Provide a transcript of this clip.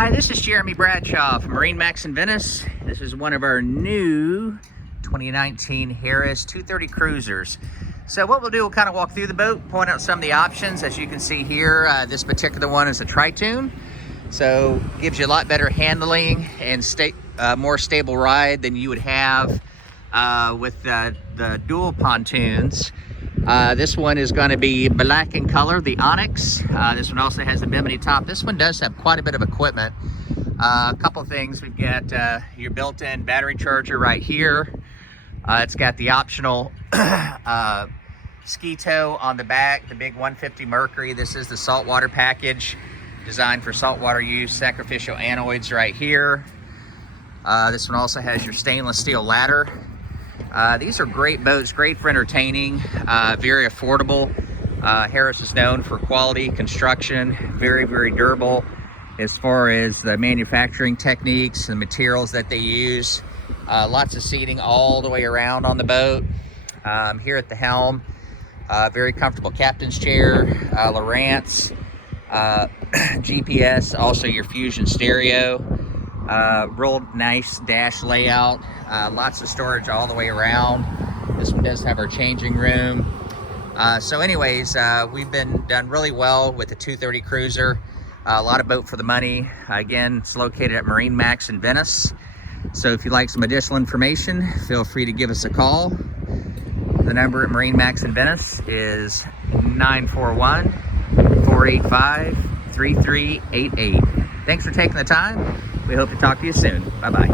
Hi, this is Jeremy Bradshaw from MarineMax in Venice. This is one of our new 2019 Harris 230 cruisers. So what we'll do, we'll kind of walk through the boat, point out some of the options. As you can see here, this particular one is a pontoon. So gives you a lot better handling and more stable ride than you would have with the dual pontoons. This one is going to be black in color, the Onyx. This one also has a bimini top. This one does have quite a bit of equipment. A couple things. We've got your built-in battery charger right here. It's got the optional ski tow on the back, the big 150 Mercury. This is the saltwater package designed for saltwater use, sacrificial anoids right here. This one also has your stainless steel ladder. These are great boats, great for entertaining, very affordable. Harris is known for quality construction, very, very durable as far as the manufacturing techniques and materials that they use. Lots of seating all the way around on the boat. Here at the helm, very comfortable captain's chair, Lowrance, GPS, also your Fusion stereo, real nice dash layout, lots of storage all the way around. This one does have our changing room. So anyways, we've been done really well with the 230 cruiser. A lot of boat for the money. Again, it's located at MarineMax in Venice. So if you'd like some additional information, feel free to give us a call. The number at MarineMax in Venice is 941-485-3388. Thanks for taking the time. We hope to talk to you soon. Bye-bye.